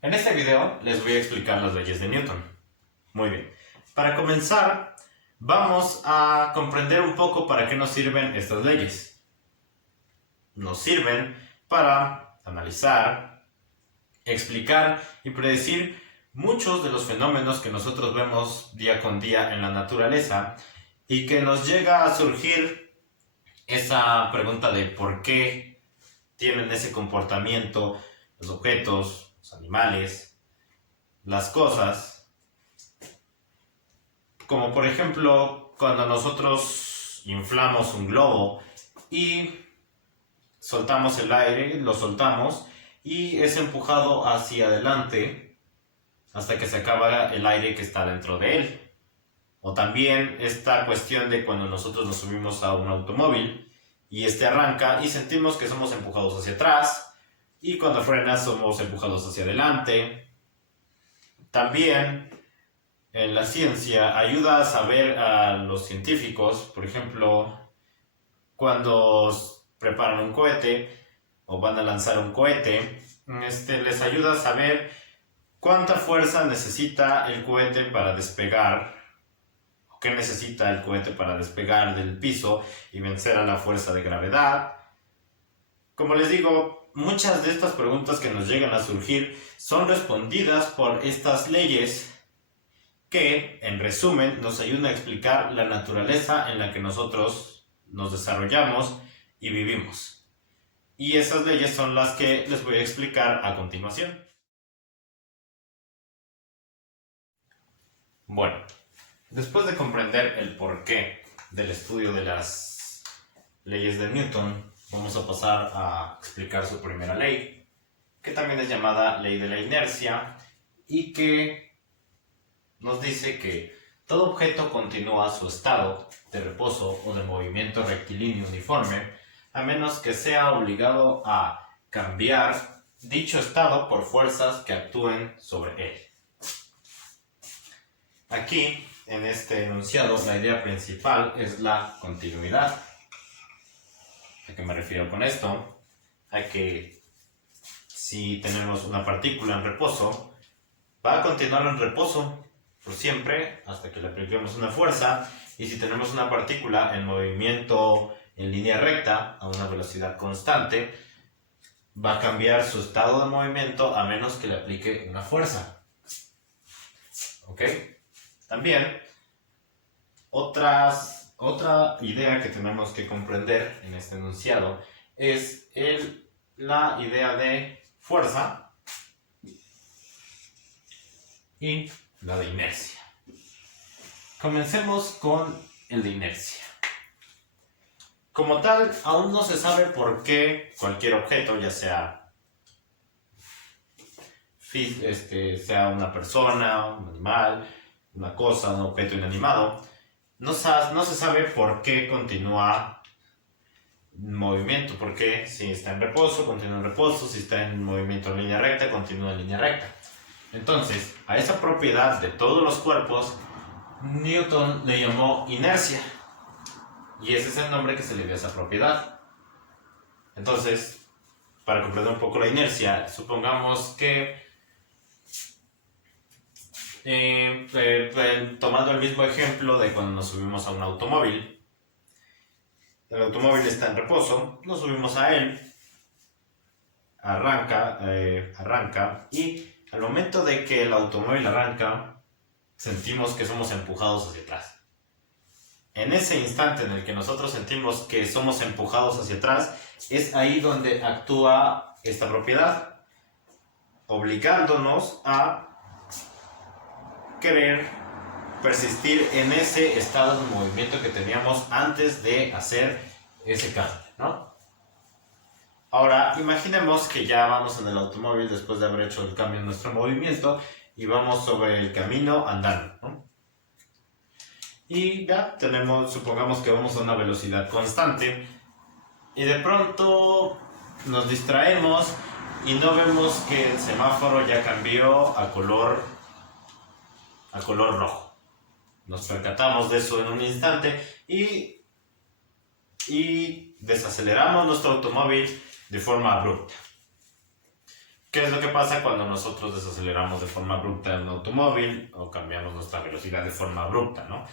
En este video les voy a explicar las leyes de Newton. Muy bien. Para comenzar, vamos a comprender un poco para qué nos sirven estas leyes. Nos sirven para analizar, explicar y predecir muchos de los fenómenos que nosotros vemos día con día en la naturaleza y que nos llega a surgir esa pregunta de por qué tienen ese comportamiento los objetos, los animales, las cosas, como por ejemplo cuando nosotros inflamos un globo y soltamos el aire, lo soltamos y es empujado hacia adelante hasta que se acaba el aire que está dentro de él. O también esta cuestión de cuando nosotros nos subimos a un automóvil y este arranca y sentimos que somos empujados hacia atrás, y cuando frenas somos empujados hacia adelante. También en la ciencia ayuda a saber a los científicos, por ejemplo, cuando preparan un cohete o van a lanzar un cohete, les ayuda a saber cuánta fuerza necesita el cohete para despegar, o qué necesita el cohete para despegar del piso y vencer a la fuerza de gravedad. Como les digo, muchas de estas preguntas que nos llegan a surgir son respondidas por estas leyes que, en resumen, nos ayudan a explicar la naturaleza en la que nosotros nos desarrollamos y vivimos. Y esas leyes son las que les voy a explicar a continuación. Bueno, después de comprender el porqué del estudio de las leyes de Newton, vamos a pasar a explicar su primera ley, que también es llamada ley de la inercia, y que nos dice que todo objeto continúa su estado de reposo o de movimiento rectilíneo uniforme, a menos que sea obligado a cambiar dicho estado por fuerzas que actúen sobre él. Aquí, en este enunciado, la idea principal es la continuidad. ¿A qué me refiero con esto? A que si tenemos una partícula en reposo, va a continuar en reposo por siempre hasta que le apliquemos una fuerza, y si tenemos una partícula en movimiento en línea recta a una velocidad constante, va a cambiar su estado de movimiento a menos que le aplique una fuerza. ¿Ok? También, otra idea que tenemos que comprender en este enunciado es la idea de fuerza y la de inercia. Comencemos con el de inercia. Como tal, aún no se sabe por qué cualquier objeto, ya sea una persona, un animal, una cosa, un objeto inanimado, no se sabe por qué continúa en movimiento, porque si está en reposo, continúa en reposo, si está en movimiento en línea recta, continúa en línea recta. Entonces, a esa propiedad de todos los cuerpos, Newton le llamó inercia, y ese es el nombre que se le dio a esa propiedad. Entonces, para comprender un poco la inercia, supongamos que tomando el mismo ejemplo de cuando nos subimos a un automóvil, el automóvil está en reposo, nos subimos a él, arranca, y al momento de que el automóvil arranca, sentimos que somos empujados hacia atrás. En ese instante en el que nosotros sentimos que somos empujados hacia atrás, es ahí donde actúa esta propiedad, obligándonos a querer persistir en ese estado de movimiento que teníamos antes de hacer ese cambio, ¿no? Ahora, imaginemos que ya vamos en el automóvil después de haber hecho el cambio en nuestro movimiento y vamos sobre el camino andando, ¿no? Y ya supongamos que vamos a una velocidad constante y de pronto nos distraemos y no vemos que el semáforo ya cambió a color rojo. Nos percatamos de eso en un instante y desaceleramos nuestro automóvil de forma abrupta. ¿Qué es lo que pasa cuando nosotros desaceleramos de forma abrupta en un automóvil o cambiamos nuestra velocidad de forma abrupta, ¿no?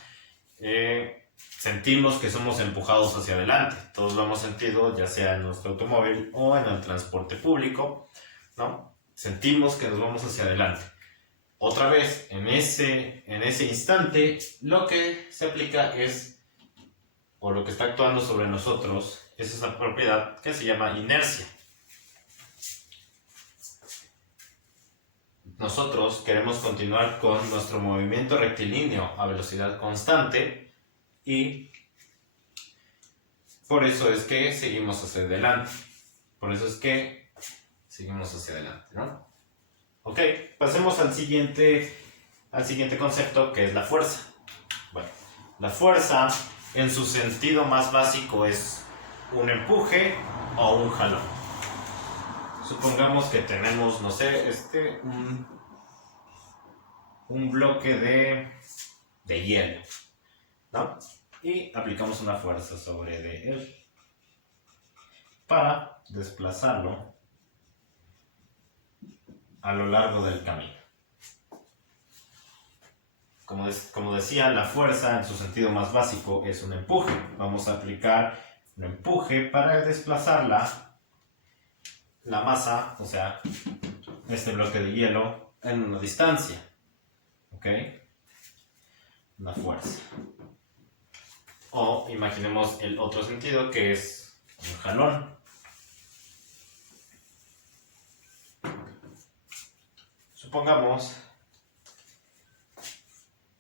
Sentimos que somos empujados hacia adelante. Todos lo hemos sentido, ya sea en nuestro automóvil o en el transporte público, ¿no? Sentimos que nos vamos hacia adelante. Otra vez, en ese instante, lo que se aplica es, o lo que está actuando sobre nosotros, es esa propiedad que se llama inercia. Nosotros queremos continuar con nuestro movimiento rectilíneo a velocidad constante y por eso es que seguimos hacia adelante. ¿No? Ok, pasemos al siguiente concepto, que es la fuerza. Bueno, la fuerza en su sentido más básico es un empuje o un jalón. Supongamos que tenemos, no sé, un bloque de hielo, ¿no? Y aplicamos una fuerza sobre de él para desplazarlo a lo largo del camino. Como decía, la fuerza en su sentido más básico es un empuje. Vamos a aplicar un empuje para desplazar la masa, o sea, este bloque de hielo en una distancia. ¿Ok? Una fuerza. O imaginemos el otro sentido, que es un jalón. Supongamos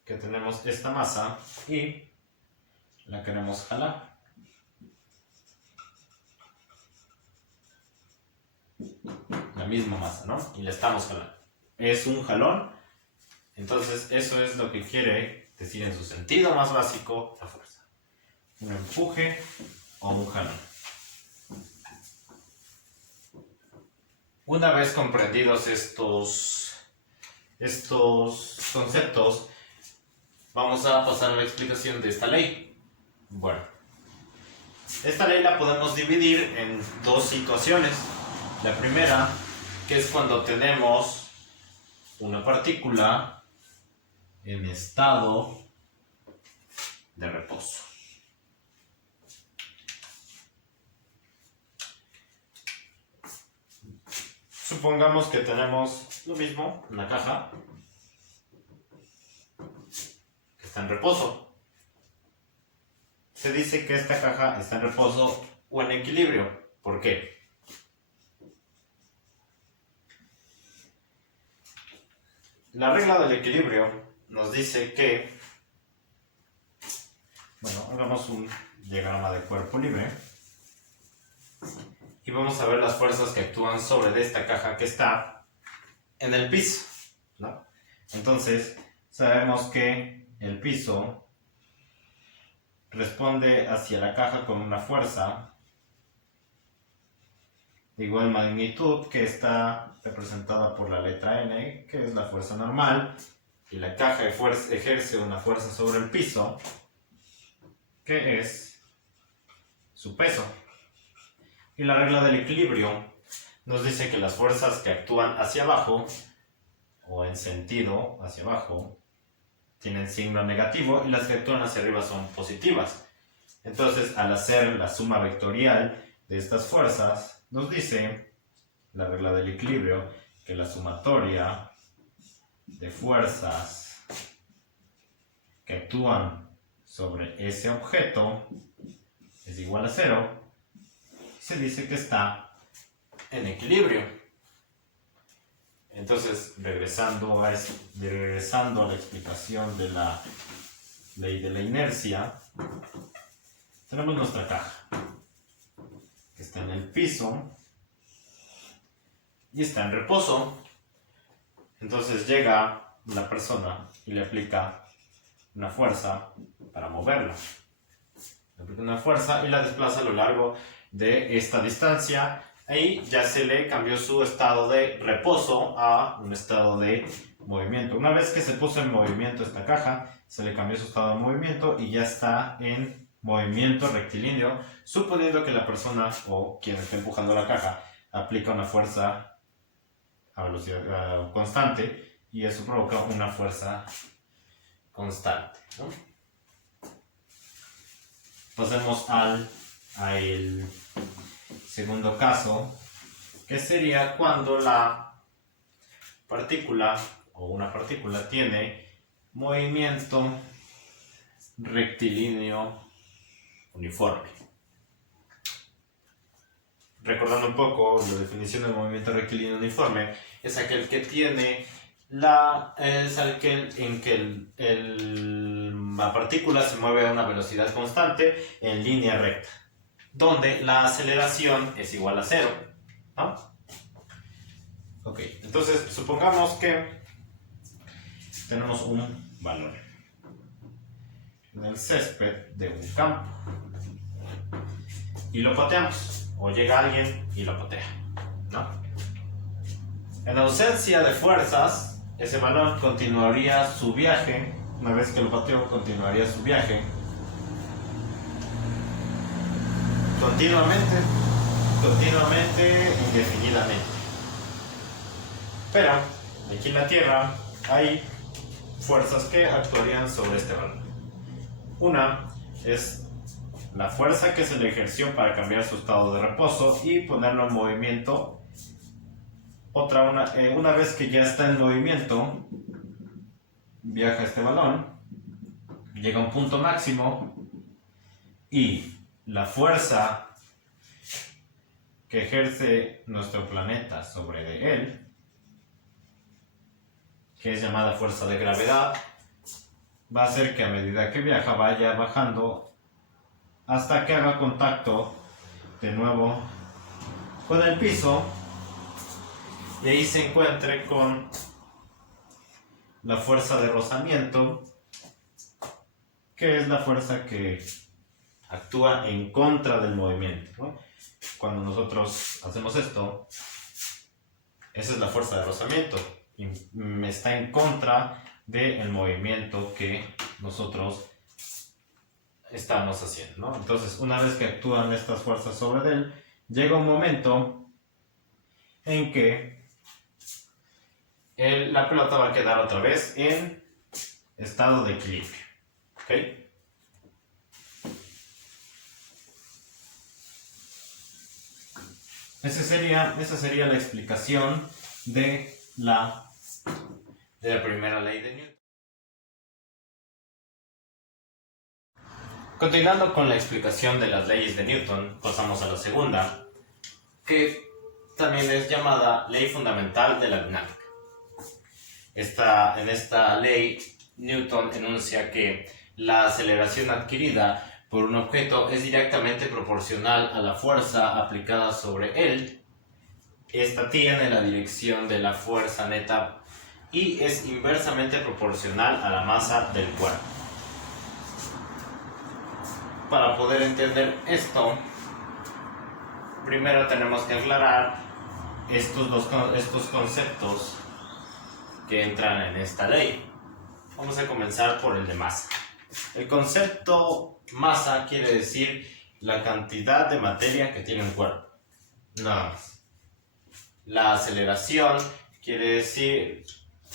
que tenemos esta masa y la queremos jalar. La misma masa, ¿no? Y la estamos jalando. Es un jalón. Entonces eso es lo que quiere decir en su sentido más básico la fuerza. Un empuje o un jalón. Una vez comprendidos estos conceptos, vamos a pasar a la explicación de esta ley. Bueno, esta ley la podemos dividir en dos situaciones. La primera, que es cuando tenemos una partícula en estado de reposo. Supongamos que tenemos lo mismo, una caja que está en reposo. Se dice que esta caja está en reposo o en equilibrio. ¿Por qué? La regla del equilibrio nos dice que, bueno, hagamos un diagrama de cuerpo libre y vamos a ver las fuerzas que actúan sobre esta caja que está en el piso, ¿no? Entonces, sabemos que el piso responde hacia la caja con una fuerza de igual magnitud, que está representada por la letra N, que es la fuerza normal, y la caja ejerce una fuerza sobre el piso, que es su peso. Y la regla del equilibrio nos dice que las fuerzas que actúan hacia abajo, o en sentido hacia abajo, tienen signo negativo, y las que actúan hacia arriba son positivas. Entonces, al hacer la suma vectorial de estas fuerzas, nos dice la regla del equilibrio que la sumatoria de fuerzas que actúan sobre ese objeto es igual a 0. Se dice que está en equilibrio. Entonces, regresando a la explicación de la ley de la inercia, tenemos nuestra caja que está en el piso y está en reposo. Entonces llega una persona y le aplica una fuerza para moverla. Le aplica una fuerza y la desplaza a lo largo de esta distancia. Ahí ya se le cambió su estado de reposo a un estado de movimiento. Una vez que se puso en movimiento esta caja, se le cambió su estado de movimiento y ya está en movimiento rectilíneo, suponiendo que la persona o quien está empujando la caja aplica una fuerza a velocidad constante y eso provoca una fuerza constante, ¿no? Pasemos al segundo caso, que sería cuando la partícula o una partícula tiene movimiento rectilíneo uniforme. Recordando un poco la definición del movimiento rectilíneo uniforme, es aquel que tiene la partícula se mueve a una velocidad constante en línea recta, donde la aceleración es igual a 0, ¿no? Ok, entonces supongamos que tenemos un balón en el césped de un campo y lo pateamos, o llega alguien y lo patea, ¿no? En ausencia de fuerzas, ese balón continuaría su viaje. Una vez que lo pateó, continuaría su viaje continuamente, indefinidamente. Pero aquí en la Tierra hay fuerzas que actuarían sobre este balón. Una es la fuerza que se le ejerció para cambiar su estado de reposo y ponerlo en movimiento. Otra, una vez que ya está en movimiento, viaja este balón, llega a un punto máximo y la fuerza que ejerce nuestro planeta sobre él, que es llamada fuerza de gravedad, va a hacer que a medida que viaja vaya bajando hasta que haga contacto de nuevo con el piso y ahí se encuentre con la fuerza de rozamiento, que es la fuerza que actúa en contra del movimiento, ¿no? Cuando nosotros hacemos esto, esa es la fuerza de rozamiento y está en contra del movimiento que nosotros estamos haciendo, ¿no? Entonces, una vez que actúan estas fuerzas sobre él, llega un momento en que la pelota va a quedar otra vez en estado de equilibrio, ¿ok? Esa sería la explicación de la primera ley de Newton. Continuando con la explicación de las leyes de Newton, pasamos a la segunda, que también es llamada ley fundamental de la dinámica. En esta ley, Newton enuncia que la aceleración adquirida por un objeto es directamente proporcional a la fuerza aplicada sobre él. Esta tiene la dirección de la fuerza neta y es inversamente proporcional a la masa del cuerpo. Para poder entender esto, primero tenemos que aclarar estos conceptos que entran en esta ley. Vamos a comenzar por el de masa. El concepto masa quiere decir la cantidad de materia que tiene un cuerpo, nada más. La aceleración quiere decir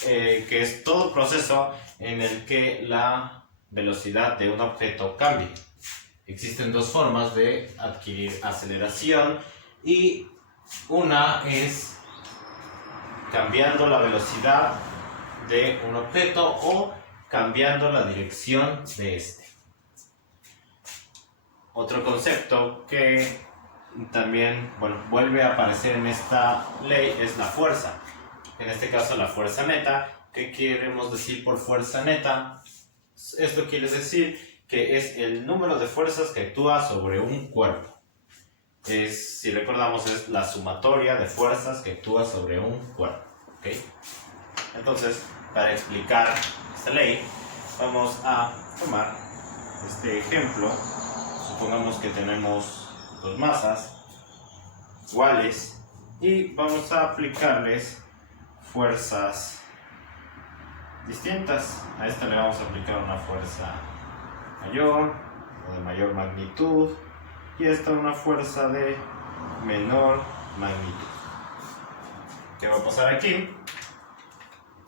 que es todo proceso en el que la velocidad de un objeto cambia. Existen dos formas de adquirir aceleración y una es cambiando la velocidad de un objeto o cambiando la dirección de este. Otro concepto que también vuelve a aparecer en esta ley es la fuerza. En este caso la fuerza neta. ¿Qué queremos decir por fuerza neta? Esto quiere decir que es el número de fuerzas que actúa sobre un cuerpo. Si recordamos, es la sumatoria de fuerzas que actúa sobre un cuerpo, ¿okay? Entonces, para explicar esta ley, vamos a tomar este ejemplo. Supongamos que tenemos dos masas iguales y vamos a aplicarles fuerzas distintas. A esta le vamos a aplicar una fuerza mayor o de mayor magnitud y esta una fuerza de menor magnitud. ¿Qué va a pasar aquí?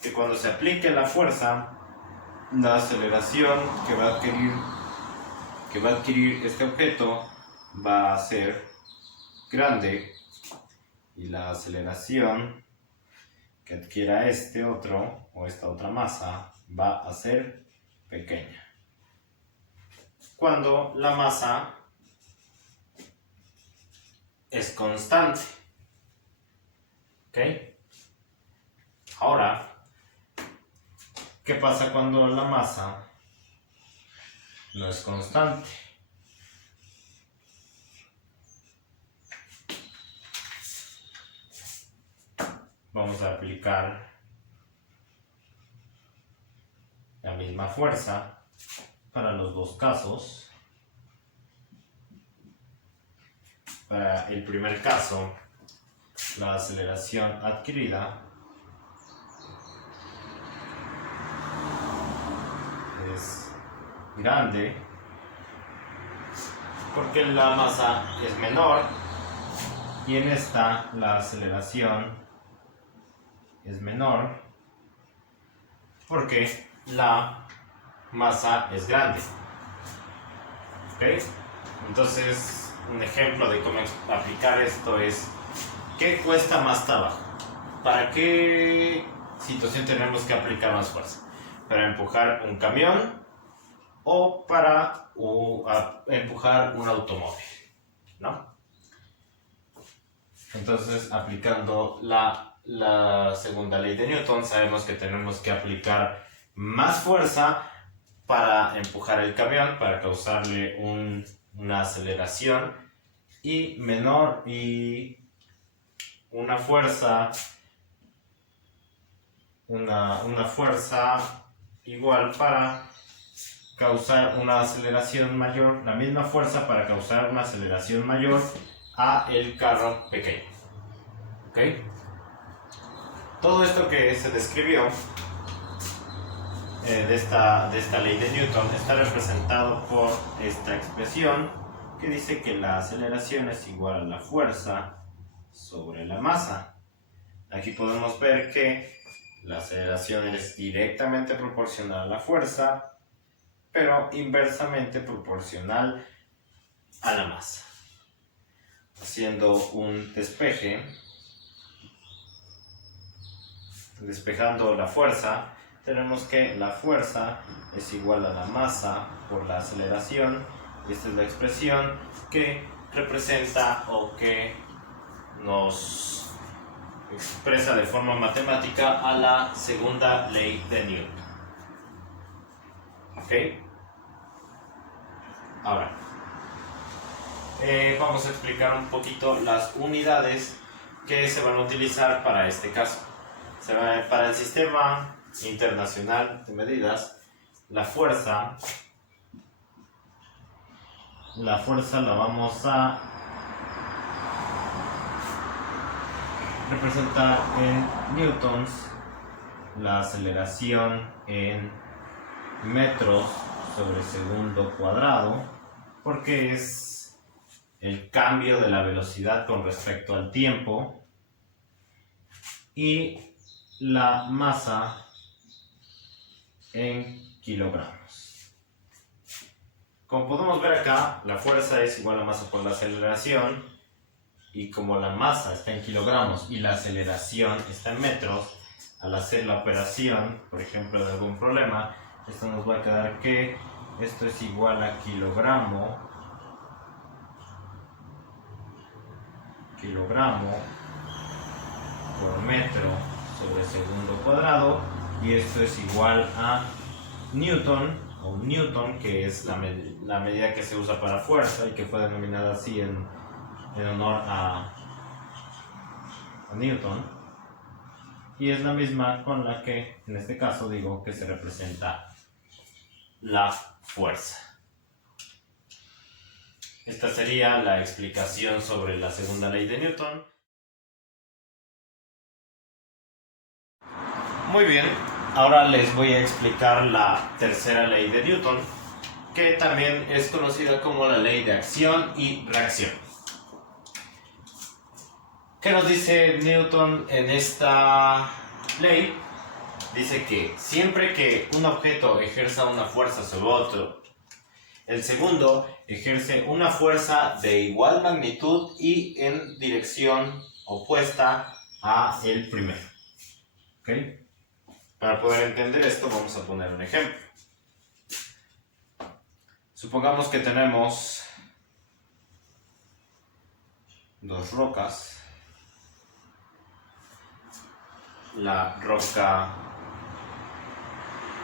Que cuando se aplique la fuerza, la aceleración que va a adquirir este objeto va a ser grande y la aceleración que adquiera este otro o esta otra masa va a ser pequeña. Cuando la masa es constante. ¿Ok? Ahora, ¿qué pasa cuando la masa no es constante? Vamos a aplicar la misma fuerza para los dos casos. Para el primer caso, la aceleración adquirida es grande porque la masa es menor, y en esta la aceleración es menor porque la masa es grande. ¿Ok? Entonces, un ejemplo de cómo aplicar esto es: ¿qué cuesta más trabajo? ¿Para qué situación tenemos que aplicar más fuerza? ¿Para empujar un camión o para empujar un automóvil? ¿No? Entonces, aplicando la segunda ley de Newton, sabemos que tenemos que aplicar más fuerza para empujar el camión, para causarle una aceleración, y una fuerza igual para causar una aceleración mayor, la misma fuerza para causar una aceleración mayor a el carro pequeño. ¿Ok? Todo esto que se describió de esta ley de Newton está representado por esta expresión que dice que la aceleración es igual a la fuerza sobre la masa. Aquí podemos ver que la aceleración es directamente proporcional a la fuerza, pero inversamente proporcional a la masa. Haciendo un despeje, despejando la fuerza, tenemos que la fuerza es igual a la masa por la aceleración, y esta es la expresión que representa o que nos expresa de forma matemática a la segunda ley de Newton. ¿Ok? Ahora, vamos a explicar un poquito las unidades que se van a utilizar para este caso. Para el sistema internacional de medidas, la fuerza la vamos a representar en newtons, la aceleración en metros sobre segundo cuadrado, porque es el cambio de la velocidad con respecto al tiempo, y la masa en kilogramos. Como podemos ver acá, la fuerza es igual a masa por la aceleración, y como la masa está en kilogramos y la aceleración está en metros, al hacer la operación, por ejemplo, de algún problema, esto nos va a quedar que esto es igual a kilogramo por metro sobre segundo cuadrado, y esto es igual a newton, o newton, que es la medida que se usa para fuerza y que fue denominada así en honor a Newton, y es la misma con la que en este caso digo que se representa la fuerza. Esta sería la explicación sobre la segunda ley de Newton. Muy bien, ahora les voy a explicar la tercera ley de Newton, que también es conocida como la ley de acción y reacción. ¿Qué nos dice Newton en esta ley? Dice que siempre que un objeto ejerza una fuerza sobre otro, el segundo ejerce una fuerza de igual magnitud y en dirección opuesta a el primero. ¿Ok? Para poder entender esto vamos a poner un ejemplo. Supongamos que tenemos dos rocas.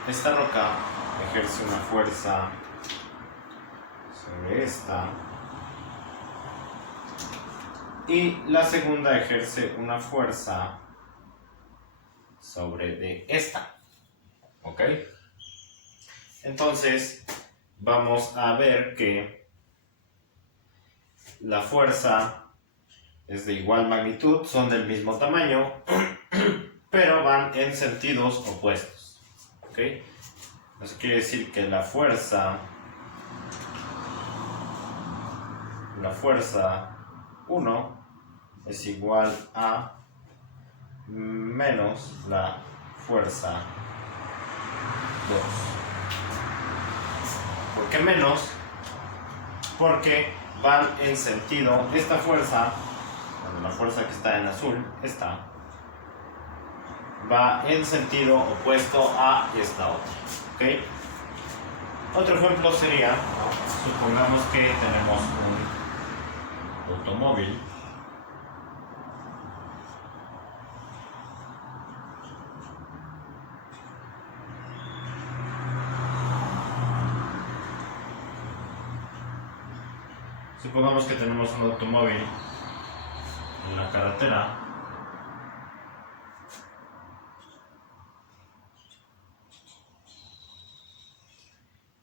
Esta roca ejerce una fuerza sobre esta y la segunda ejerce una fuerza sobre de esta. ¿Ok? Entonces vamos a ver que la fuerza es de igual magnitud, son del mismo tamaño, pero van en sentidos opuestos. ¿Ok? Eso quiere decir que la fuerza 1 es igual a menos la fuerza 2. ¿Por qué menos? Porque van en sentido, esta fuerza, la fuerza que está en azul, esta, va en sentido opuesto a esta otra. ¿Okay? Otro ejemplo sería, supongamos que tenemos un automóvil en la carretera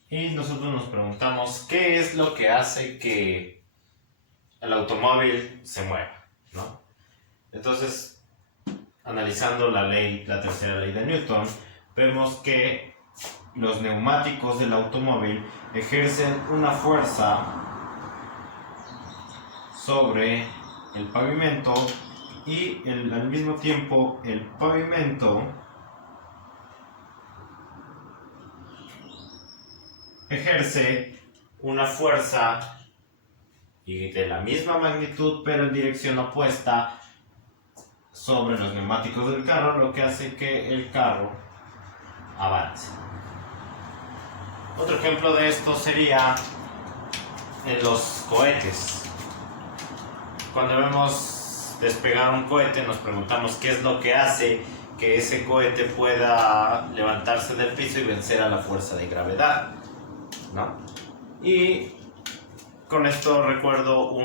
y nosotros nos preguntamos qué es lo que hace que el automóvil se mueva, ¿no? Entonces, analizando la tercera ley de Newton, vemos que los neumáticos del automóvil ejercen una fuerza sobre el pavimento y al mismo tiempo el pavimento ejerce una fuerza y de la misma magnitud pero en dirección opuesta sobre los neumáticos del carro, lo que hace que el carro avance. Otro ejemplo de esto sería en los cohetes. Cuando vemos despegar un cohete nos preguntamos qué es lo que hace que ese cohete pueda levantarse del piso y vencer a la fuerza de gravedad, ¿no? Y con esto recuerdo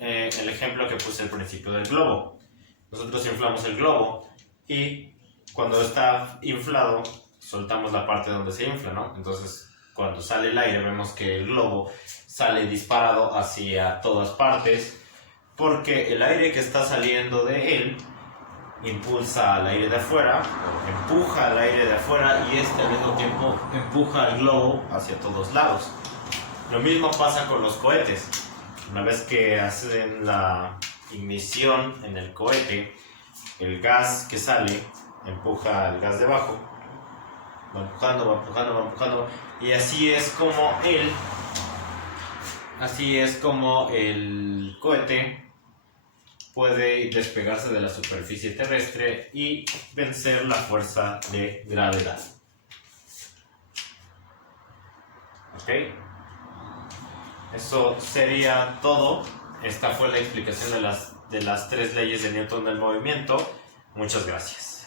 el ejemplo que puse al principio del globo. Nosotros inflamos el globo y cuando está inflado soltamos la parte donde se infla, ¿no? Entonces cuando sale el aire vemos que el globo sale disparado hacia todas partes porque el aire que está saliendo de él impulsa al aire de afuera, empuja al aire de afuera y al mismo tiempo empuja al globo hacia todos lados. Lo mismo pasa con los cohetes. Una vez que hacen la ignición en el cohete, el gas que sale empuja al gas de abajo, va empujando, y así es como el cohete puede despegarse de la superficie terrestre y vencer la fuerza de gravedad. ¿Ok? Eso sería todo. Esta fue la explicación de las 3 leyes de Newton del movimiento. Muchas gracias.